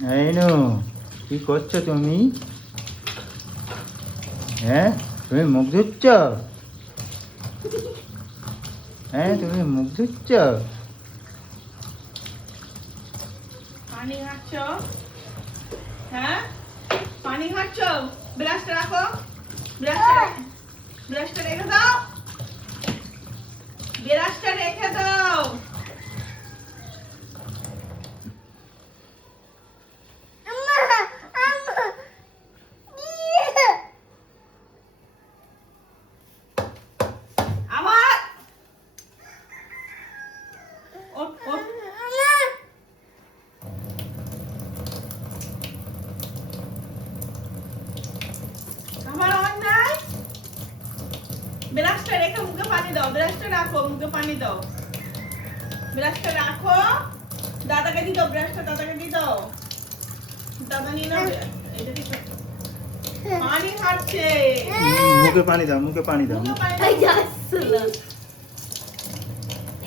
এই নু, কি করছো তুমি? হ্যাঁ, তুমি মুখ ধুচ্ছ? হ্যাঁ, তুমি মুখ ধুচ্ছ? পানি খাচ্ছ? হ্যাঁ, পানি খাচ্ছ? ব্রাশটা রাখো, ব্রাশটা রেখে দাও, ব্রাশটা রেখে দাও। আবার ওঠ ওঠ। আমার অন্যায়। ব্রাশটা রেখে মুখে পানি দাও, ব্রাশটা রাখো, মুখে পানি দাও, ব্রাশটা রাখো। দাদাকে দিয়ে দাও, ব্রাশটা দাদাকে দিয়ে দাও, দাদা নিয়ে নাও। এটা দিতে পানি খাচ্ছে। মুখে পানি দাও, মুখে পানি দাও। মুখে পানি Ay, দাও। ya, sula.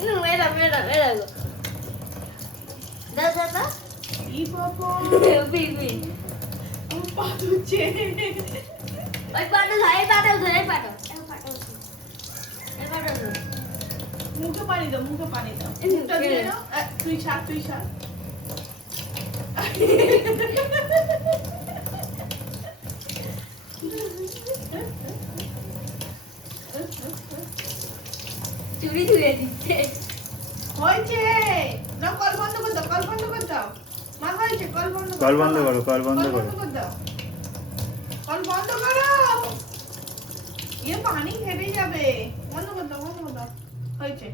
No, mira, mira, mira. Da, da, da. ই বাবা, Bibi. আমার পা ধুচ্ছে। Ay, pato, ay, pato, ay, pato. Ay, pato. মুখে পানি দাও, মুখে পানি দাও। এই মুখটা মুখে। ধুয়ে নাও। তুই ছাড়, তুই ছাড়। চুরি ধুয়ে দিচ্ছে। হয়েছে না, কল বন্ধ করে দাও, কল বন্ধ করে দাও। মা হয়েছে, কল বন্ধ করো। কল বন্ধ করো, কল বন্ধ করো। করে দাও, কল বন্ধ করো। পানি ঘেটে যাবে। বন্ধ করে দাও, বন্ধ করে দাও। হয়েছে।